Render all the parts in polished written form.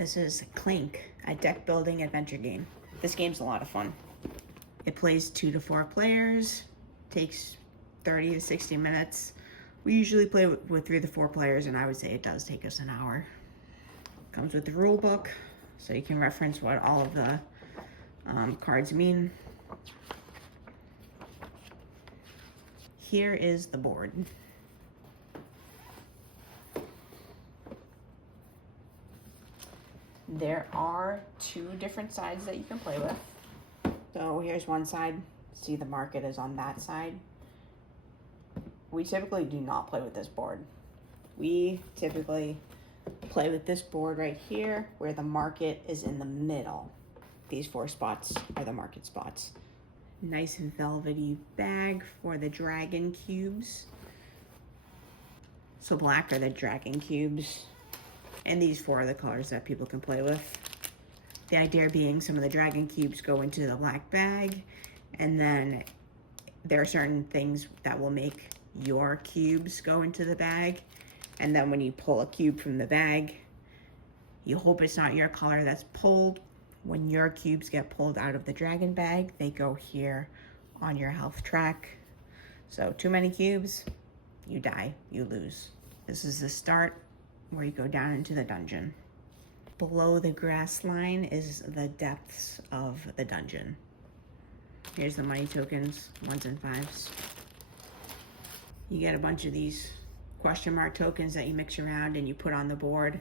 This is Clank, a deck building adventure game. This game's a lot of fun. It plays 2 to 4 players, takes 30 to 60 minutes. We usually play with 3 to 4 players, and I would say it does take us an hour. Comes with the rule book, so you can reference what all of the cards mean. Here is the board. There are 2 different sides that you can play with. So here's one side. See, the market is on that side. We typically do not play with this board. We typically play with this board right here, where the market is in the middle. These 4 spots are the market spots. Nice velvety bag for the dragon cubes. So black are the dragon cubes. And these 4 are the colors that people can play with. The idea being some of the dragon cubes go into the black bag, and then there are certain things that will make your cubes go into the bag. And then when you pull a cube from the bag, you hope it's not your color that's pulled. When your cubes get pulled out of the dragon bag, they go here on your health track. So too many cubes, you die, you lose. This is the start, where you go down into the dungeon. Below the grass line is the depths of the dungeon. Here's the money tokens, 1s and 5s. You get a bunch of these question mark tokens that you mix around and you put on the board.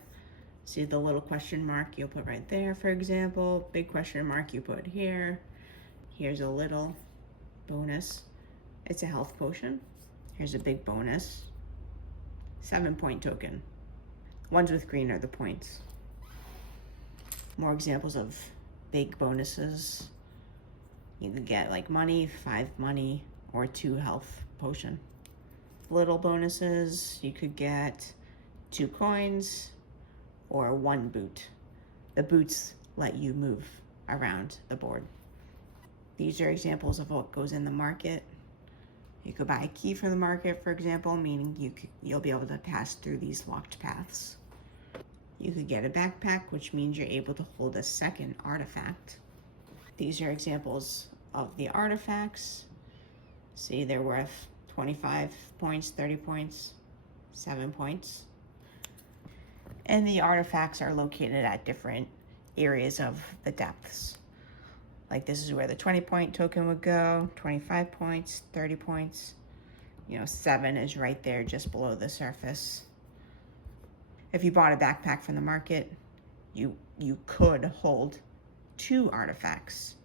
See the little question mark you'll put right there, for example. Big question mark you put here. Here's a little bonus. It's a health potion. Here's a big bonus. 7-point token. Ones with green are the points. More examples of big bonuses. You can get like money, 5 money, or 2 health potion. Little bonuses, you could get 2 coins or 1 boot. The boots let you move around the board. These are examples of what goes in the market. You could buy a key from the market, for example, meaning you'll be able to pass through these locked paths. You could get a backpack, which means you're able to hold a second artifact. These are examples of the artifacts. See, they're worth 25 points, 30 points, 7 points. And the artifacts are located at different areas of the depths. Like this is where the 20-point token would go, 25 points, 30 points. 7 is right there just below the surface. If you bought a backpack from the market, you could hold 2 artifacts.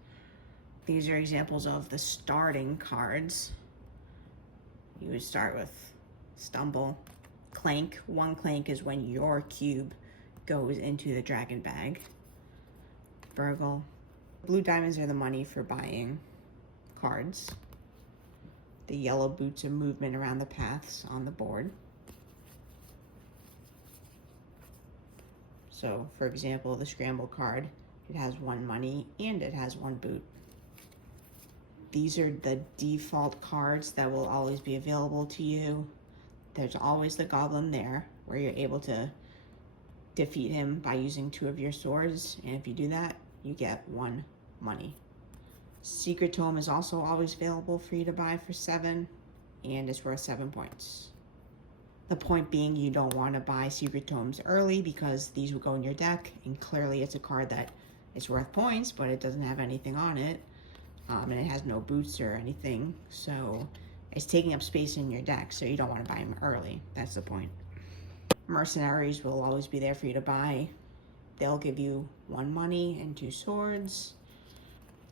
These are examples of the starting cards. You would start with Stumble. Clank. 1 clank is when your cube goes into the dragon bag. Burgle. Blue diamonds are the money for buying cards. The yellow boots are movement around the paths on the board. So, for example, the scramble card, it has 1 money and it has 1 boot. These are the default cards that will always be available to you. There's always the goblin there, where you're able to defeat him by using 2 of your swords, and if you do that, you get 1 money. Secret Tome is also always available for you to buy for 7, and it's worth 7 points. The point being, you don't want to buy Secret Tomes early because these will go in your deck, and clearly it's a card that is worth points, but it doesn't have anything on it, and it has no boots or anything, so it's taking up space in your deck, so you don't want to buy them early. That's the point. Mercenaries will always be there for you to buy. They'll give you 1 money and 2 swords.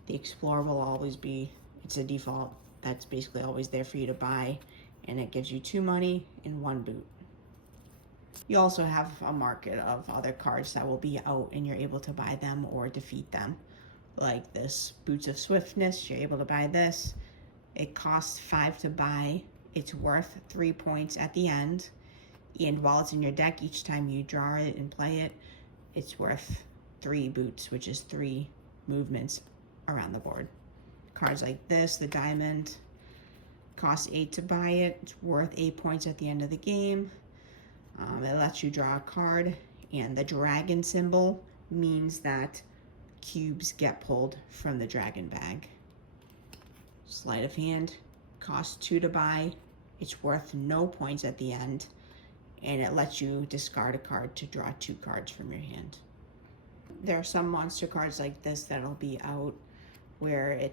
The Explorer will always be, it's a default, that's basically always there for you to buy, and it gives you 2 money and 1 boot. You also have a market of other cards that will be out and you're able to buy them or defeat them. Like this Boots of Swiftness, you're able to buy this. It costs 5 to buy. It's worth 3 points at the end. And while it's in your deck, each time you draw it and play it, it's worth 3 boots, which is 3 movements around the board. Cards like this, the diamond, costs 8 to buy it. It's worth 8 points at the end of the game. It lets you draw a card, and the dragon symbol means that cubes get pulled from the dragon bag. Sleight of hand, costs 2 to buy. It's worth no points at the end, and it lets you discard a card to draw 2 cards from your hand. There are some monster cards like this that'll be out where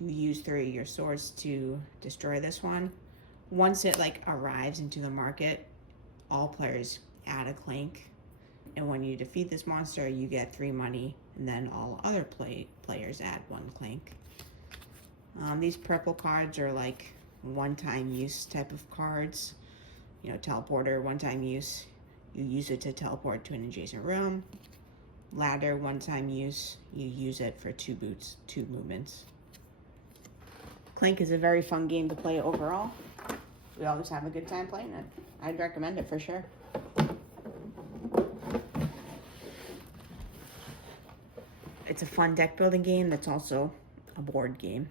you use 3 of your swords to destroy this one. Once it like arrives into the market, all players add a Clank, and when you defeat this monster, you get 3 money, and then all other players add 1 Clank. These purple cards are like one-time use type of cards. You know, teleporter, one-time use. You use it to teleport to an adjacent room. Ladder, one-time use. You use it for 2 movements. Clank is a very fun game to play overall. We always have a good time playing it. I'd recommend it for sure. It's a fun deck building game that's also a board game.